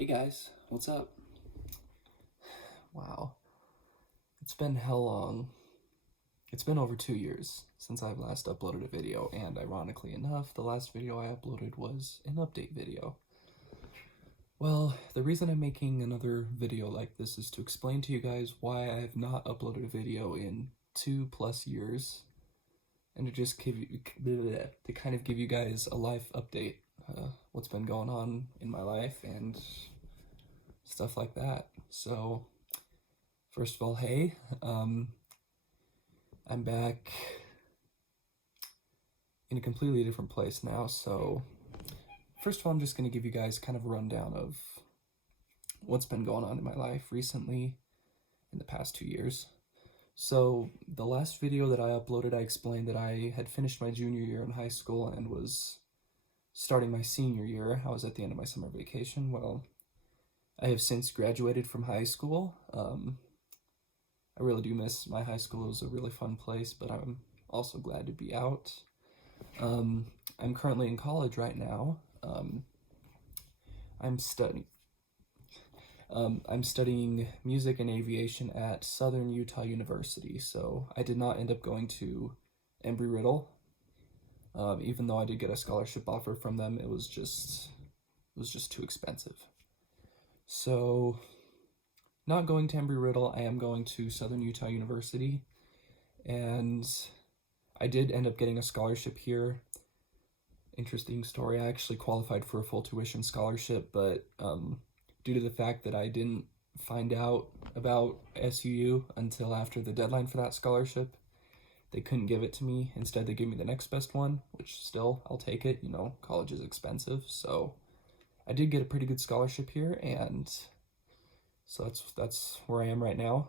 Hey guys, what's up? Wow, it's been hell long. It's been over 2 years since I've last uploaded a video, and ironically enough, the last video I uploaded was an update video. Well, the reason I'm making another video like this is to explain to you guys why I have not uploaded a video in 2+ years, and to just to kind of give you guys a life update, what's been going on in my life and stuff like that. So, first of all, hey, I'm back in a completely different place now. So first of all, I'm just going to give you guys kind of a rundown of what's been going on in my life recently in the past 2 years. So the last video that I uploaded, I explained that I had finished my junior year in high school and was starting my senior year. I was at the end of my summer vacation. Well, I have since graduated from high school. I really do miss my high school. It was a really fun place, but I'm also glad to be out. I'm currently in college right now. I'm studying music and aviation at Southern Utah University. So I did not end up going to Embry-Riddle, even though I did get a scholarship offer from them. It was just too expensive. So, not going to Embry-Riddle, I am going to Southern Utah University, and I did end up getting a scholarship here. Interesting story, I actually qualified for a full tuition scholarship, but due to the fact that I didn't find out about SUU until after the deadline for that scholarship, they couldn't give it to me. Instead, they gave me the next best one, which still, I'll take it. You know, college is expensive, so I did get a pretty good scholarship here, and so that's where I am right now.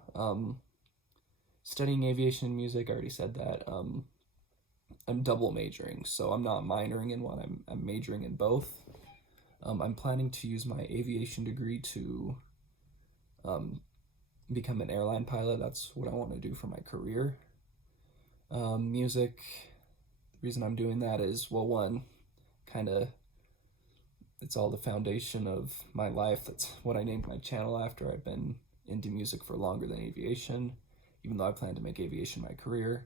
Studying aviation and music, I already said that. I'm double majoring, so I'm not minoring in one, I'm majoring in both. I'm planning to use my aviation degree to become an airline pilot. That's what I want to do for my career. Music, the reason I'm doing that is, well, one, it's all the foundation of my life. That's what I named my channel after. I've been into music for longer than aviation, even though I plan to make aviation my career.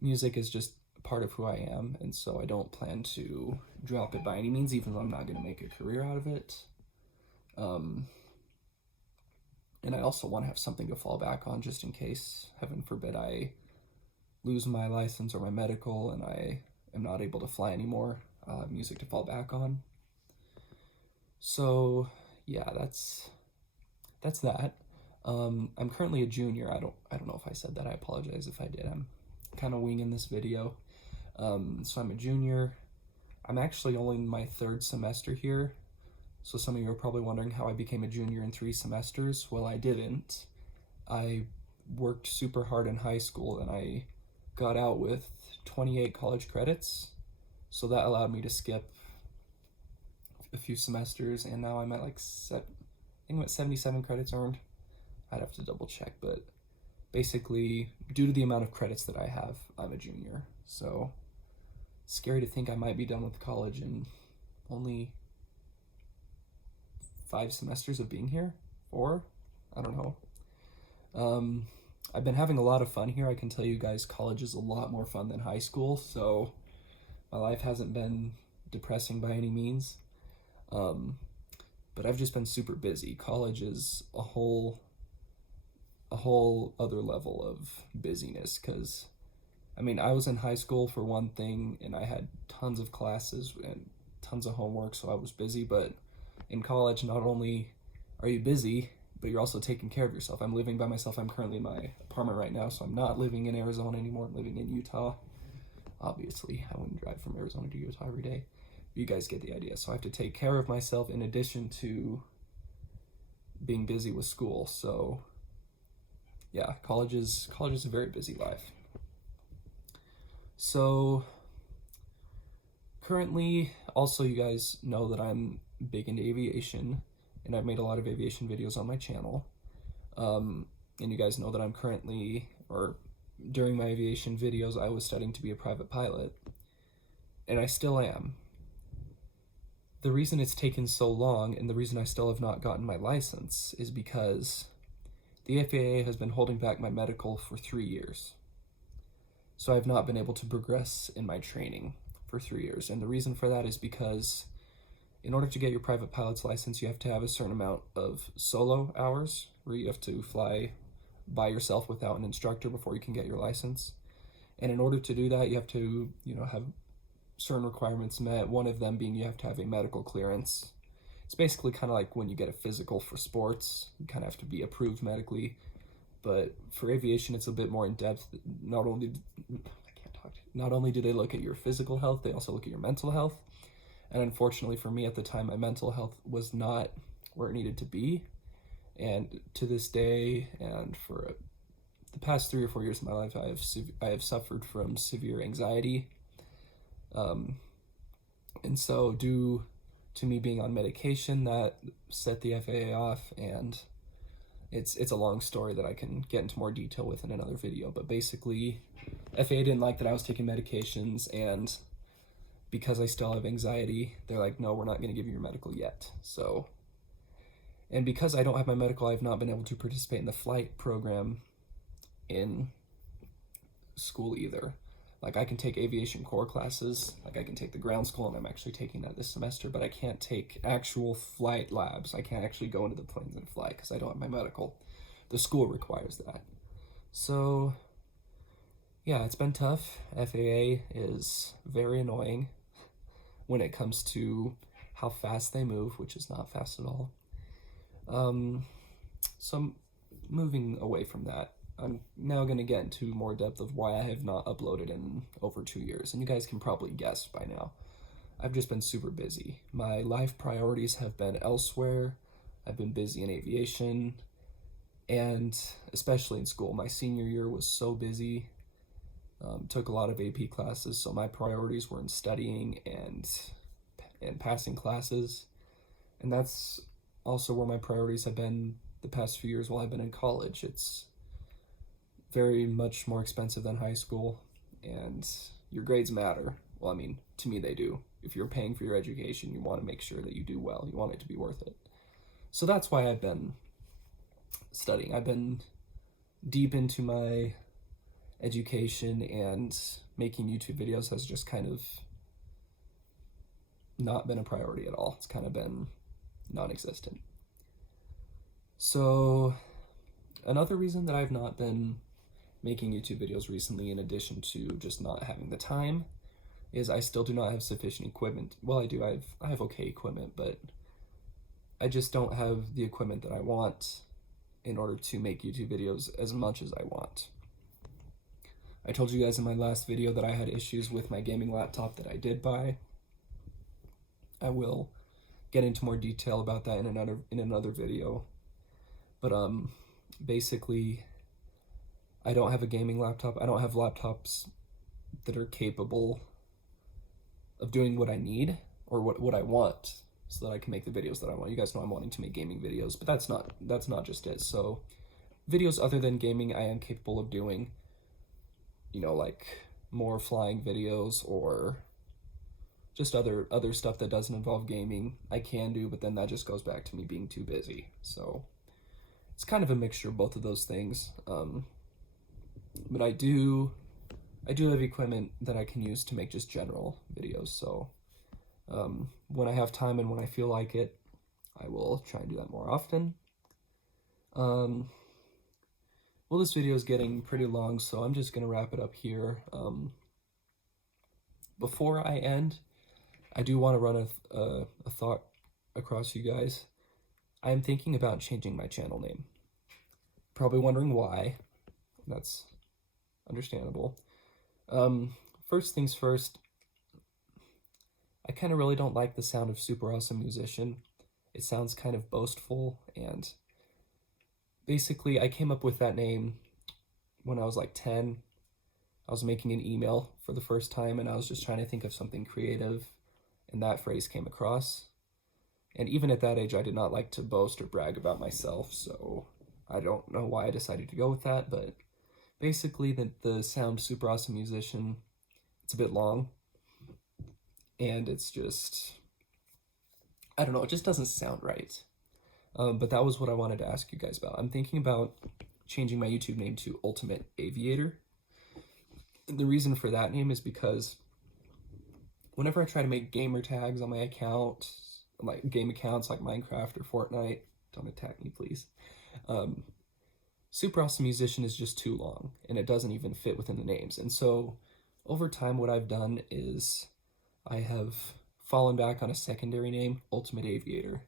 Music is just part of who I am, and so I don't plan to drop it by any means, even though I'm not going to make a career out of it. And I also want to have something to fall back on just in case, heaven forbid, I lose my license or my medical and I am not able to fly anymore. Music to fall back on. So yeah, that's that. I'm currently a junior. I don't know if I said that. I apologize if I did. I'm kind of winging this video. So I'm a junior. I'm actually only in my third semester here. So some of you are probably wondering how I became a junior in 3 semesters. Well, I didn't. I worked super hard in high school and I got out with 28 college credits. So that allowed me to skip a few semesters, and now I'm at I think I'm at 77 credits earned. I'd have to double check, but basically, due to the amount of credits that I have, I'm a junior. So, scary to think I might be done with college in only 5 semesters of being here. 4? I don't know. I've been having a lot of fun here. I can tell you guys, college is a lot more fun than high school, so my life hasn't been depressing by any means. But I've just been super busy. College is a whole other level of busyness, because I mean, I was in high school for one thing and I had tons of classes and tons of homework, so I was busy. But in college, not only are you busy, but you're also taking care of yourself. I'm living by myself. I'm currently in my apartment right now, so I'm not living in Arizona anymore. I'm living in Utah. Obviously, I wouldn't drive from Arizona to Utah every day. You guys get the idea. So I have to take care of myself in addition to being busy with school. So yeah, college is a very busy life. So currently, also, you guys know that I'm big into aviation, and I've made a lot of aviation videos on my channel. And you guys know that I'm currently, or during my aviation videos, I was studying to be a private pilot, and I still am. The reason it's taken so long and the reason I still have not gotten my license is because the FAA has been holding back my medical for 3 years. So I've not been able to progress in my training for 3 years. And the reason for that is because in order to get your private pilot's license, you have to have a certain amount of solo hours where you have to fly by yourself without an instructor before you can get your license. And in order to do that, you have to, have certain requirements met, one of them being you have to have a medical clearance. It's basically kind of like when you get a physical for sports, you kind of have to be approved medically. But for aviation, it's a bit more in depth. Not only do they look at your physical health, they also look at your mental health. And unfortunately for me at the time, my mental health was not where it needed to be. And to this day, and for the past 3 or 4 years of my life, I have suffered from severe anxiety. And so due to me being on medication, that set the FAA off, and it's a long story that I can get into more detail with in another video. But basically, FAA didn't like that I was taking medications, and because I still have anxiety, they're like, no, we're not going to give you your medical yet. So, and because I don't have my medical, I've not been able to participate in the flight program in school either. Like, I can take aviation core classes, like I can take the ground school, and I'm actually taking that this semester, but I can't take actual flight labs. I can't actually go into the planes and fly because I don't have my medical. The school requires that. So, yeah, it's been tough. FAA is very annoying when it comes to how fast they move, which is not fast at all. So I'm moving away from that. I'm now going to get into more depth of why I have not uploaded in over 2 years. And you guys can probably guess by now. I've just been super busy. My life priorities have been elsewhere. I've been busy in aviation, and especially in school. My senior year was so busy. Took a lot of AP classes, so my priorities were in studying and passing classes. And that's also where my priorities have been the past few years while I've been in college. It's very much more expensive than high school, and your grades matter. Well, I mean, to me they do. If you're paying for your education, you want to make sure that you do well. You want it to be worth it. So that's why I've been studying. I've been deep into my education, and making YouTube videos has just kind of not been a priority at all. It's kind of been non-existent. So another reason that I've not been making YouTube videos recently, in addition to just not having the time, is I still do not have sufficient equipment. Well, I do. I have okay equipment, but I just don't have the equipment that I want in order to make YouTube videos as much as I want. I told you guys in my last video that I had issues with my gaming laptop that I did buy. I will get into more detail about that in another video. But basically, I don't have a gaming laptop. I don't have laptops that are capable of doing what I need or what I want, so that I can make the videos that I want. You guys know I'm wanting to make gaming videos, but that's not just it. So videos other than gaming, I am capable of doing, like more flying videos or just other stuff that doesn't involve gaming. I can do, but then that just goes back to me being too busy. So it's kind of a mixture of both of those things. But I do have equipment that I can use to make just general videos. So when I have time and when I feel like it, I will try and do that more often. Well, this video is getting pretty long, so I'm just going to wrap it up here. Before I end, I do want to run a thought across you guys. I am thinking about changing my channel name. Probably wondering why. That's understandable. First things first, I kind of really don't like the sound of Super Awesome Musician. It sounds kind of boastful, and basically I came up with that name when I was like 10. I was making an email for the first time, and I was just trying to think of something creative, and that phrase came across. And even at that age, I did not like to boast or brag about myself, so I don't know why I decided to go with that, but basically the sound Super Awesome Musician, it's a bit long, and it's just, I don't know, it just doesn't sound right. But that was what I wanted to ask you guys about. I'm thinking about changing my YouTube name to Ultimate Aviator. And the reason for that name is because whenever I try to make gamer tags on my account, like game accounts like Minecraft or Fortnite, don't attack me, please. Super Awesome Musician is just too long, and it doesn't even fit within the names. And so, over time, what I've done is I have fallen back on a secondary name, Ultimate Aviator.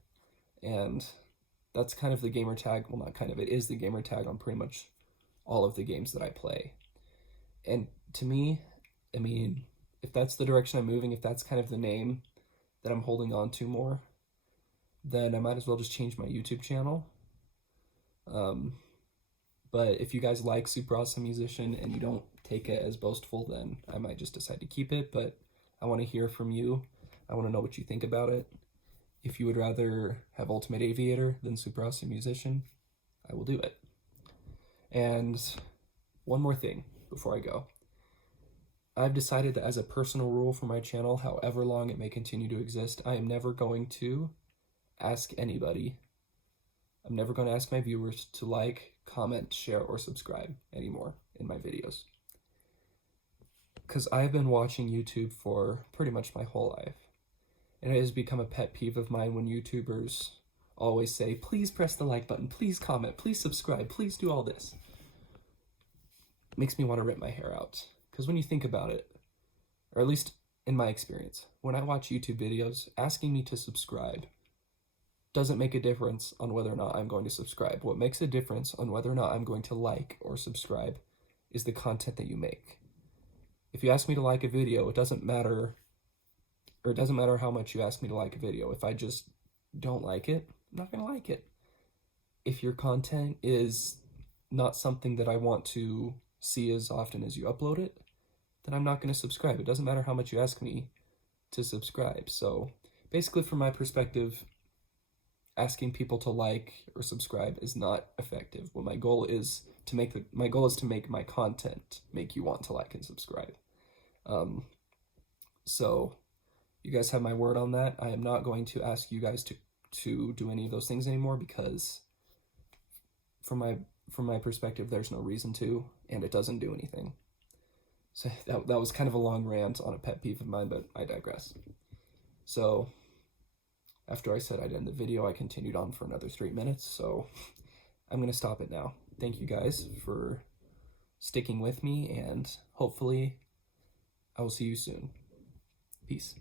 And that's kind of the gamer tag, well, not kind of, it is the gamer tag on pretty much all of the games that I play. And to me, I mean, if that's the direction I'm moving, if that's kind of the name that I'm holding on to more, then I might as well just change my YouTube channel. But if you guys like Super Awesome Musician and you don't take it as boastful, then I might just decide to keep it. But I want to hear from you. I want to know what you think about it. If you would rather have Ultimate Aviator than Super Awesome Musician, I will do it. And one more thing before I go. I've decided that as a personal rule for my channel, however long it may continue to exist, I am never going to ask anybody. I'm never going to ask my viewers to like, comment, share, or subscribe anymore in my videos. Because I've been watching YouTube for pretty much my whole life. And it has become a pet peeve of mine when YouTubers always say, please press the like button, please comment, please subscribe, please do all this. It makes me want to rip my hair out. Because when you think about it, or at least in my experience, when I watch YouTube videos, asking me to subscribe doesn't make a difference on whether or not I'm going to subscribe. What makes a difference on whether or not I'm going to like or subscribe is the content that you make. If you ask me to like a video, it doesn't matter how much you ask me to like a video. If I just don't like it, I'm not going to like it. If your content is not something that I want to see as often as you upload it, then I'm not going to subscribe. It doesn't matter how much you ask me to subscribe. So basically, from my perspective, asking people to like or subscribe is not effective. What my goal is to make my content make you want to like and subscribe. So you guys have my word on that. I am not going to ask you guys to do any of those things anymore, because from my perspective, there's no reason to, and it doesn't do anything. So that was kind of a long rant on a pet peeve of mine, but I digress. So after I said I'd end the video, I continued on for another 3 minutes, so I'm going to stop it now. Thank you guys for sticking with me, and hopefully I will see you soon. Peace.